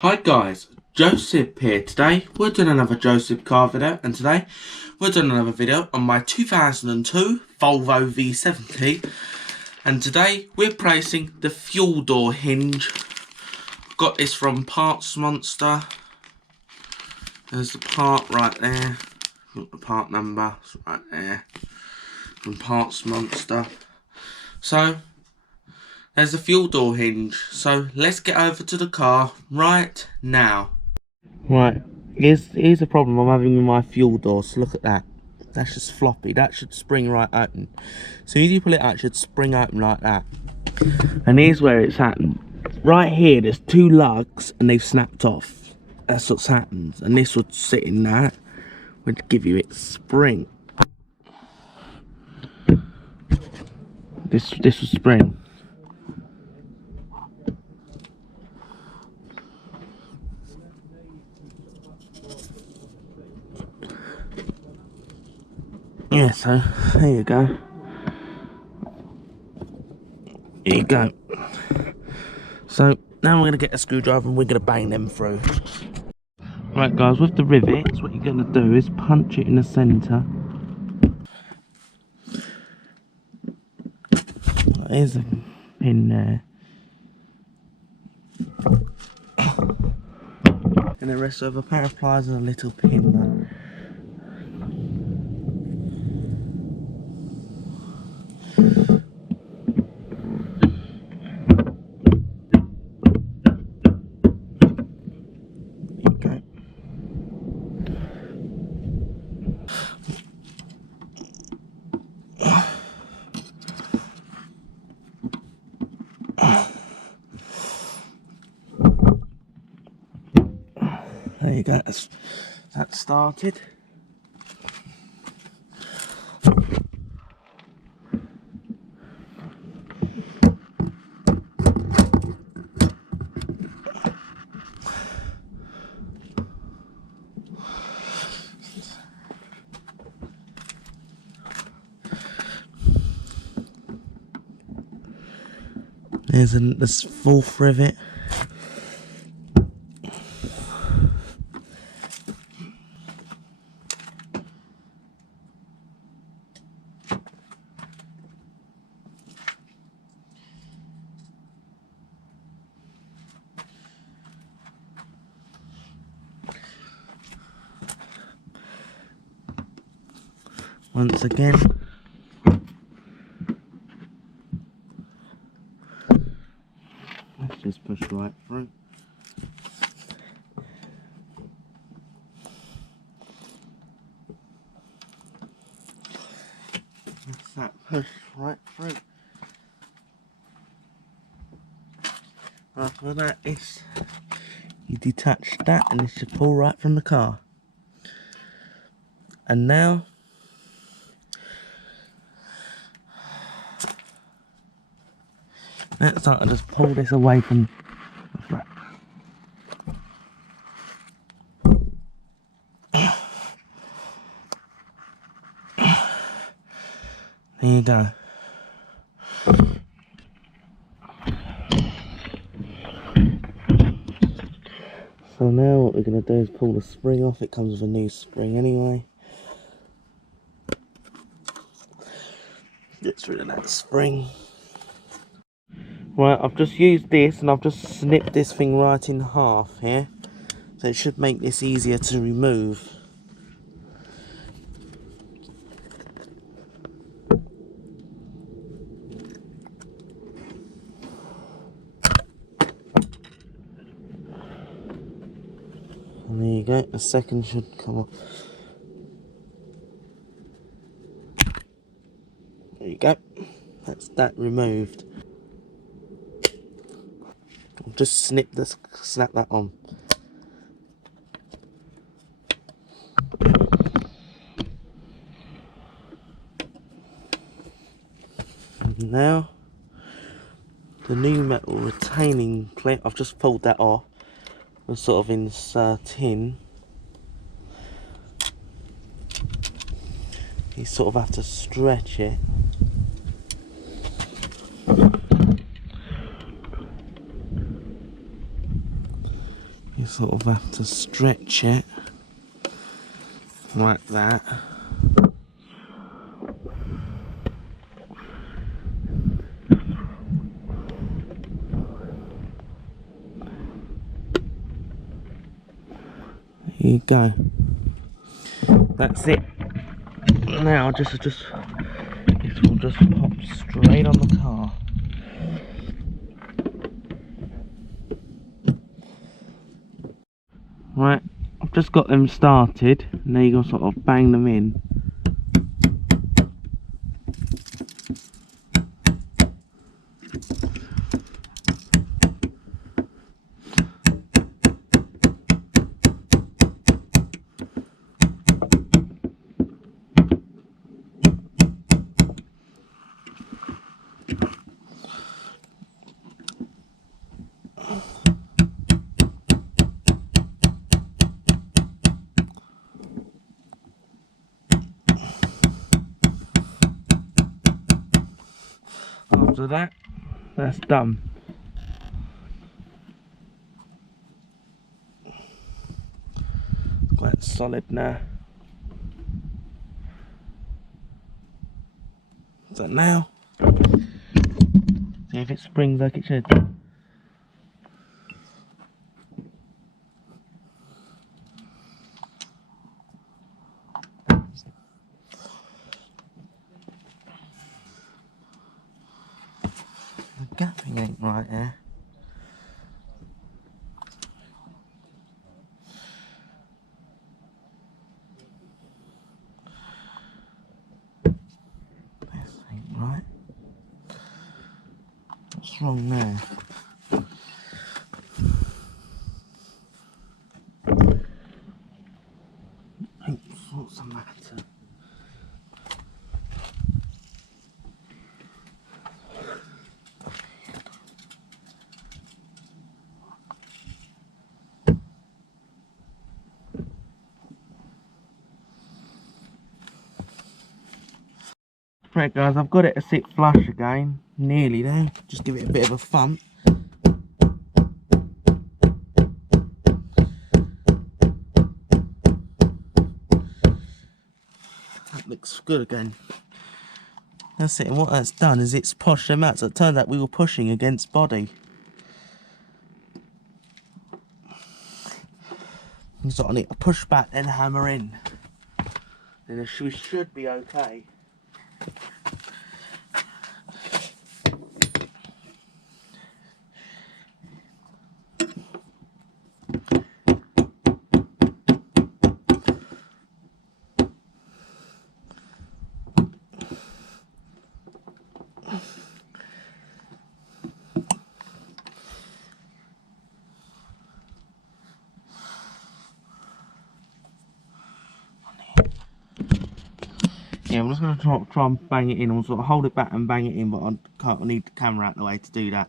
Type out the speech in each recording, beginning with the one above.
Hi guys, Joseph here. Today we're doing another Joseph car video, and today we're doing another video on my 2002 Volvo V70, and today we're placing the fuel door hinge. Got this from Parts Monster. There's the part right there. Got the part number right there from Parts Monster. So there's the fuel door hinge. So let's get over to the car right now. Right, here's the problem I'm having with my fuel doors. Look at that. That's just floppy. That should spring right open. As soon as you pull it out, it should spring open like that. And here's where it's happened. Right here, there's two lugs and they've snapped off. That's what's happened. And this would sit in that, would give you its spring. This would spring. Yeah, so there you go. There you go. So now we're going to get a screwdriver and we're going to bang them through. Right guys, with the rivets, what you're going to do is punch it in the centre. There's a pin there. And the rest of a pair of pliers and a little pin there. There you go, that's started. There's this fourth rivet. Once again, let's just push right through. That's that push right through. After that is you detach that and it should pull right from the car. And now let's start to just pull this away from the front. There you go. So now what we're going to do is pull the spring off. It comes with a new spring anyway. Gets rid of that spring. Right, I've just used this and I've just snipped this thing right in half here. So it should make this easier to remove. And there you go, the second should come off. There you go, that's that removed. I'll just snap that on. And now the new metal retaining clip, I've just pulled that off. We're sort of inserting. You sort of have to stretch it. You sort of have to stretch it like that. Here you go. That's it. Now this will just pop straight on the car. Right, I've just got them started. Now you're gonna sort of bang them in. After that, that's done. Quite solid now. Is that now? See if it springs like it should. The gapping ain't right there. This ain't right. What's wrong there? What's the matter? Right guys, I've got it to sit flush again, nearly there, just give it a bit of a thump. That looks good again. That's it, and what that's done is it's pushed them out, so it turned out we were pushing against body. So I need to push back then hammer in. Then we should be okay. Yeah, I'm just going to try and bang it in. I'll sort of hold it back and bang it in, but I need the camera out of the way to do that.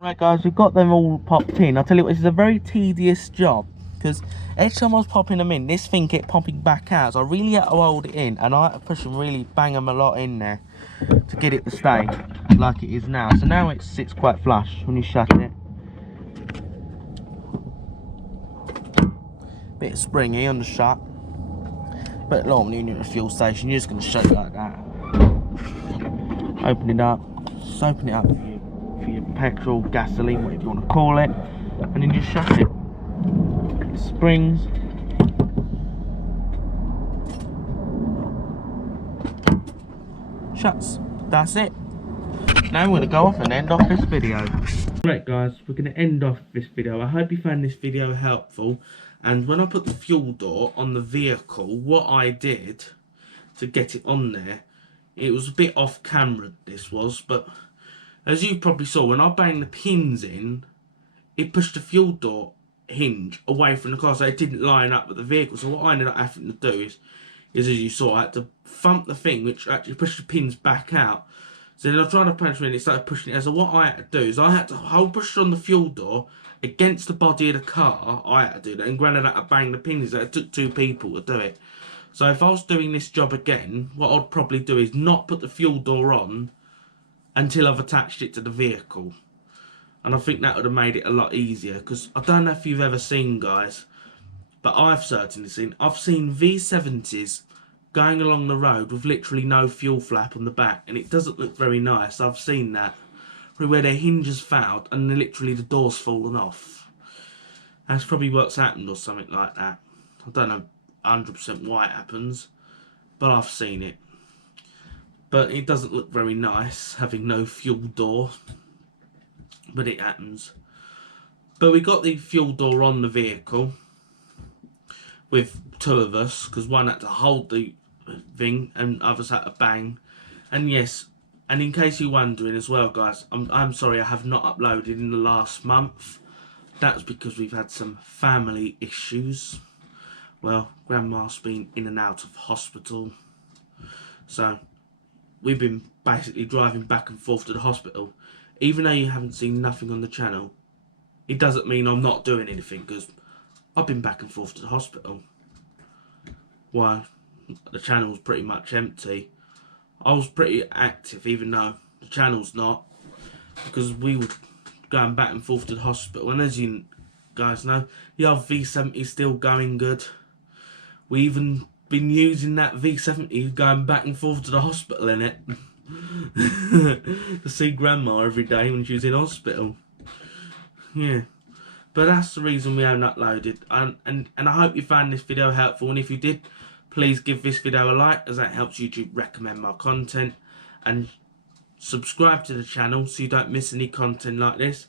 Right guys, we've got them all popped in. I'll tell you what, this is a very tedious job, because each time I was popping them in, this thing kept popping back out, so I really had to hold it in, and I had to push and really bang them a lot in there to get it to stay like it is now. So now it sits quite flush when you shut it. Bit springy on the shut. But normally when you're at a fuel station, you're just going to shut it like that. Open it up, just open it up for your petrol, gasoline, whatever you want to call it, and then just shut it. It springs. Shuts. That's it. Now we're going to go off and end off this video. Right guys, we're going to end off this video. I hope you found this video helpful. And when I put the fuel door on the vehicle, what I did to get it on there, it was a bit off camera, this was, but as you probably saw, when I banged the pins in, it pushed the fuel door hinge away from the car, so it didn't line up with the vehicle. So what I ended up having to do is as you saw, I had to thump the thing, which actually pushed the pins back out. So then I tried to punch it and it started pushing it. So what I had to do is I had to hold push on the fuel door against the body of the car. I had to do that, and granted I had to bang the pins. It took 2 people to do it. So if I was doing this job again, what I'd probably do is not put the fuel door on until I've attached it to the vehicle. And I think that would have made it a lot easier, because I don't know if you've ever seen, guys, but I've certainly seen V70s going along the road with literally no fuel flap on the back, and it doesn't look very nice. I've seen that, where their hinge has fouled and literally the door's fallen off. That's probably what's happened or something like that. I don't know 100% why it happens, but I've seen it. But it doesn't look very nice having no fuel door, but it happens. But we got the fuel door on the vehicle with two of us, because one had to hold the thing and others had to bang. And yes, and in case you're wondering as well, guys, I'm sorry I have not uploaded in the last month. That's because we've had some family issues. Well, Grandma's been in and out of hospital, so we've been basically driving back and forth to the hospital. Even though you haven't seen nothing on the channel, it doesn't mean I'm not doing anything, because I've been back and forth to the hospital. Well, the channel's pretty much empty. I was pretty active, even though the channel's not, because we were going back and forth to the hospital. And as you guys know, the old V70 is still going good. We even been using that V70 going back and forth to the hospital in it to see Grandma every day when she was in hospital. Yeah, but that's the reason we haven't uploaded. And I hope you found this video helpful, and if you did, please give this video a like, as that helps YouTube recommend my content, and subscribe to the channel so you don't miss any content like this,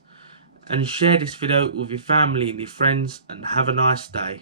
and share this video with your family and your friends, and have a nice day.